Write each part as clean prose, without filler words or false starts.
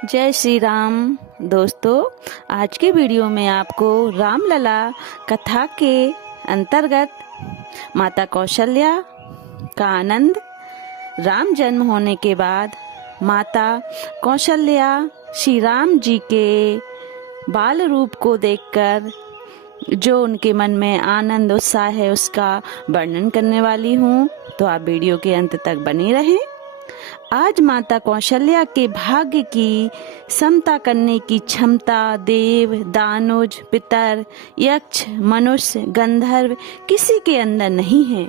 जय श्री राम। दोस्तों, आज के वीडियो में आपको रामलला कथा के अंतर्गत माता कौशल्या का आनंद। राम जन्म होने के बाद माता कौशल्या श्री राम जी के बाल रूप को देखकर जो उनके मन में आनंद उत्साह है उसका वर्णन करने वाली हूँ, तो आप वीडियो के अंत तक बने रहें। आज माता कौशल्या के भाग्य की समता करने की क्षमता देव, दानुज, पितर, यक्ष, मनुष्य, गंधर्व किसी के अंदर नहीं है।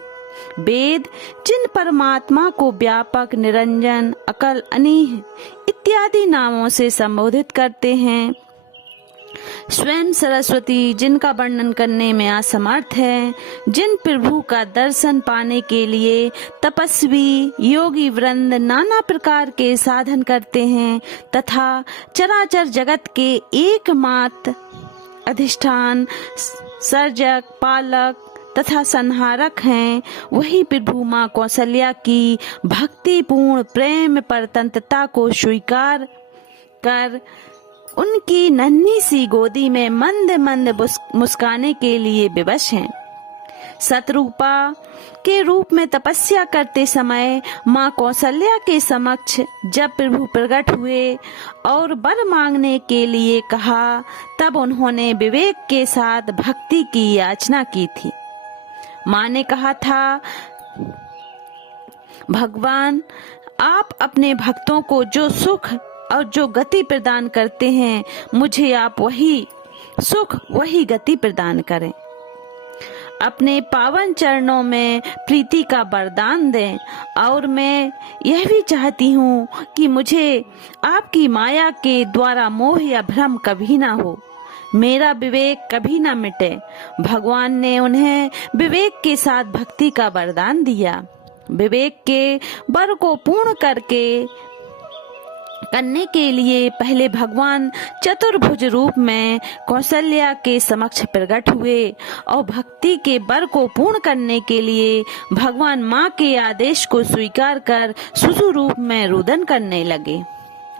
वेद जिन परमात्मा को व्यापक, निरंजन, अकल, अनीह इत्यादि नामों से संबोधित करते हैं, स्वयं सरस्वती जिनका वर्णन करने में असमर्थ है, जिन प्रभु का दर्शन पाने के लिए तपस्वी योगी वृंद नाना प्रकार के साधन करते हैं तथा चराचर जगत के एकमात्र अधिष्ठान, सर्जक, पालक तथा संहारक हैं, वही प्रभु माँ कौशल्या की भक्तिपूर्ण प्रेम परतंत्रता को स्वीकार कर उनकी नन्ही सी गोदी में मंद मंद मुस्काने के लिए विवश हैं। सतरूपा के रूप में तपस्या करते समय माँ कौशल्या के समक्ष जब प्रभु प्रकट हुए और वर मांगने के लिए कहा, तब उन्होंने विवेक के साथ भक्ति की याचना की थी। माँ ने कहा था, भगवान, आप अपने भक्तों को जो सुख और जो गति प्रदान करते हैं, मुझे आप वही सुख वही गति प्रदान करें। अपने पावन चरणों में प्रीति का वरदान दें। और मैं यह भी चाहती हूँ कि मुझे आपकी माया के द्वारा मोह या भ्रम कभी ना हो, मेरा विवेक कभी ना मिटे। भगवान ने उन्हें विवेक के साथ भक्ति का वरदान दिया। विवेक के वर को पूर्ण करने के लिए पहले भगवान चतुर्भुज रूप में कौशल्या के समक्ष प्रकट हुए और भक्ति के वर को पूर्ण करने के लिए भगवान माँ के आदेश को स्वीकार कर शिशु रूप में रुदन करने लगे।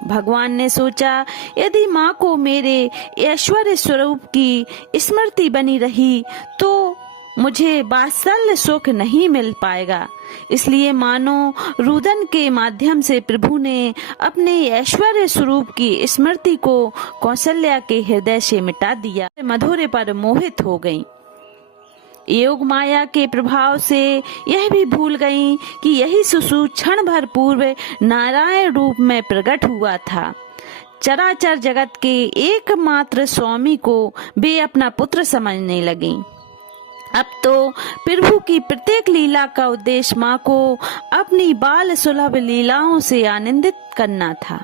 भगवान ने सोचा, यदि माँ को मेरे ऐश्वर्य स्वरूप की स्मृति बनी रही तो मुझे वात्सल्य सुख नहीं मिल पाएगा। इसलिए मानो रुदन के माध्यम से प्रभु ने अपने ऐश्वर्य स्वरूप की स्मृति को कौशल्या के हृदय से मिटा दिया। मधुरे पर मोहित हो गईं। योग माया के प्रभाव से यह भी भूल गईं कि यही शिशु क्षण भर पूर्व नारायण रूप में प्रकट हुआ था। चराचर जगत के एकमात्र स्वामी को वे अपना पुत्र समझने लगीं। अब तो प्रभु की प्रत्येक लीला का उद्देश्य माँ को अपनी बाल सुलभ लीलाओं से आनंदित करना था।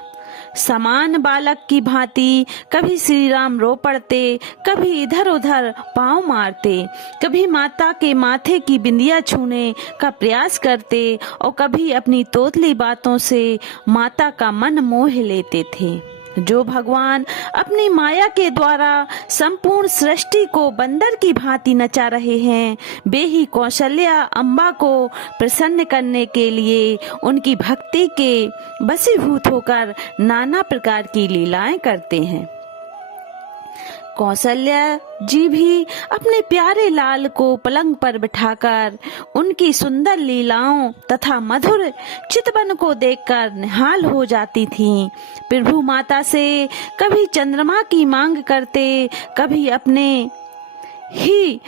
समान बालक की भांति कभी श्री राम रो पड़ते, कभी इधर उधर पांव मारते, कभी माता के माथे की बिंदिया छूने का प्रयास करते और कभी अपनी तोतली बातों से माता का मन मोह लेते थे। जो भगवान अपनी माया के द्वारा संपूर्ण सृष्टि को बंदर की भांति नचा रहे हैं, वे ही कौशल्या अम्बा को प्रसन्न करने के लिए उनकी भक्ति के वशीभूत होकर नाना प्रकार की लीलाएं करते हैं। कौशल्या जी भी अपने प्यारे लाल को पलंग पर बिठाकर उनकी सुंदर लीलाओं तथा मधुर चितवन को देखकर निहाल हो जाती थीं। प्रभु माता से कभी चंद्रमा की मांग करते, कभी अपने ही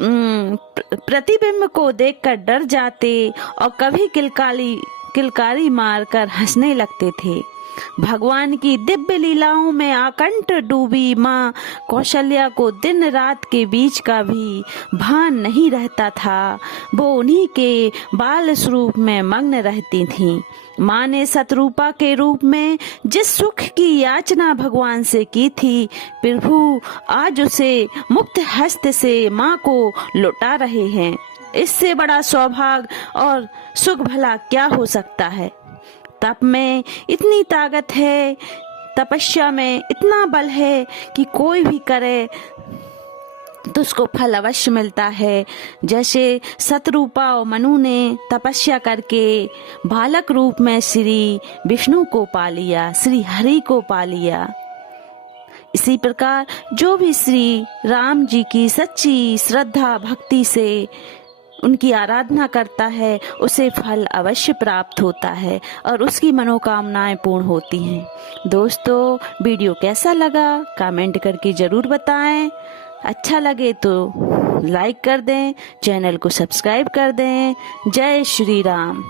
प्रतिबिंब को देखकर डर जाते और कभी किलकारी मारकर हंसने लगते थे। भगवान की दिव्य लीलाओं में आकंठ डूबी माँ कौशल्या को दिन रात के बीच का भी भान नहीं रहता था। वो उन्हीं के बाल स्वरूप में मग्न रहती थीं। माँ ने सतरूपा के रूप में जिस सुख की याचना भगवान से की थी, प्रभु आज उसे मुक्त हस्त से माँ को लौटा रहे हैं। इससे बड़ा सौभाग्य और सुख भला क्या हो सकता है। तप में इतनी ताकत है, तपस्या में इतना बल है कि कोई भी करे तो उसको फल अवश्य मिलता है। जैसे शतरूपा और मनु ने तपस्या करके बालक रूप में श्री विष्णु को पा लिया, श्री हरि को पा लिया। इसी प्रकार जो भी श्री राम जी की सच्ची श्रद्धा भक्ति से उनकी आराधना करता है उसे फल अवश्य प्राप्त होता है और उसकी मनोकामनाएं पूर्ण होती हैं। दोस्तों, वीडियो कैसा लगा कमेंट करके जरूर बताएं। अच्छा लगे तो लाइक कर दें, चैनल को सब्सक्राइब कर दें। जय श्री राम।